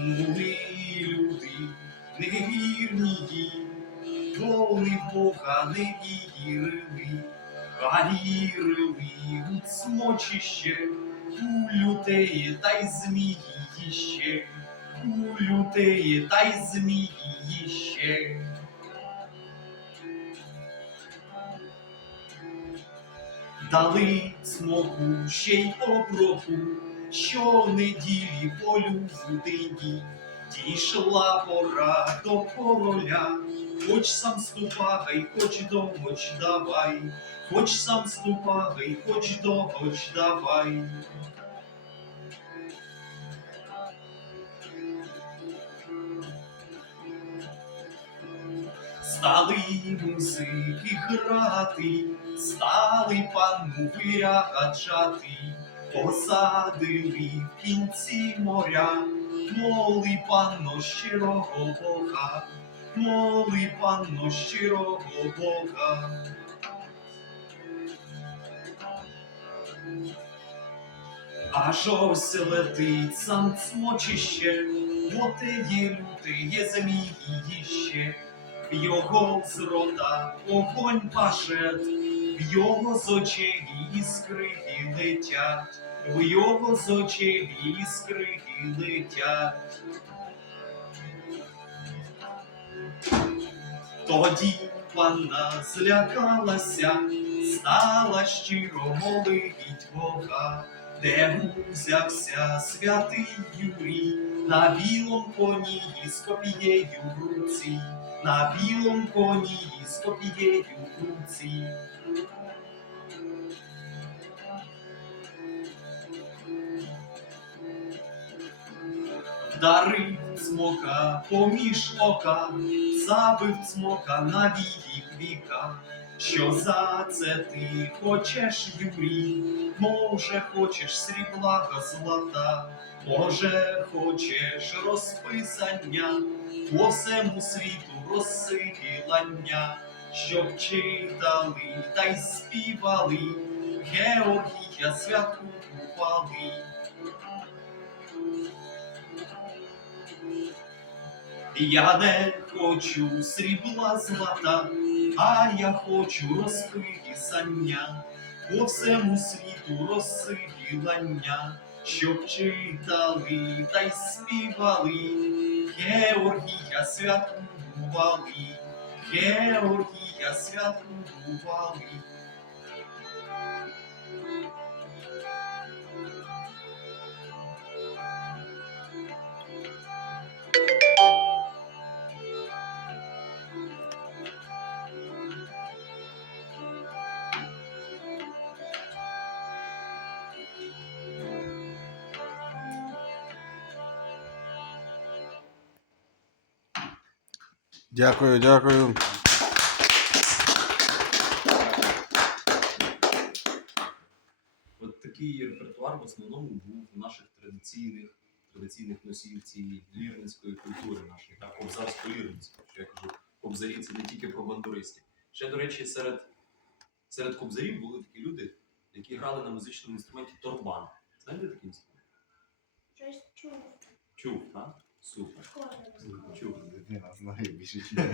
Ми люди невірні, вони в Бога не вірили, вірили у смочище, у людей та й змії ще, у людей та й змії ще. Дали смоку ще й оброку, що неділі полю людині. Дійшла пора до короля, хоч сам ступай, хоч догодь давай, хоч сам ступай, хоч догодь давай. Стали музики грати, стали панну виряджати, посадили в кінці моря, моли панно щирого Бога, моли панно щирого Бога. Аж ось летить сам смочище, бо те є люди, є змії ще. В його з рота огонь пашет, в його з очей іскри летять, в його з очей іскри летять. Тоді панна злякалася, стала щиро молить Бога, де узявся святий Юрій на білом коні з копією в руці, на білом коні з копією в руці. Дарив цмока поміж ока, забив цмока на вік віка. Що за це ти хочеш, Юрій? Може, хочеш срібла злата, може, хочеш розписання, по всему світу розсилання, щоб читали та й співали, Георгія святкували. Я не хочу срібла злата, а я хочу розписання, по всему світу розсилання, щоб читали та й співали, Георгія святкували, Георгія святкували. Дякую, дякую. От такий репертуар в основному був у наших традиційних традиційних носіїв цієї лірницької культури нашої, так, кобзарсько-лірницької. Що я кажу, кобзарі це не тільки про бандуристів. Ще, до речі, серед, серед кобзарів були такі люди, які грали на музичному інструменті торбан. Знаєте такий інструмент? Щось чув. Чув, так? Супер. 前指示。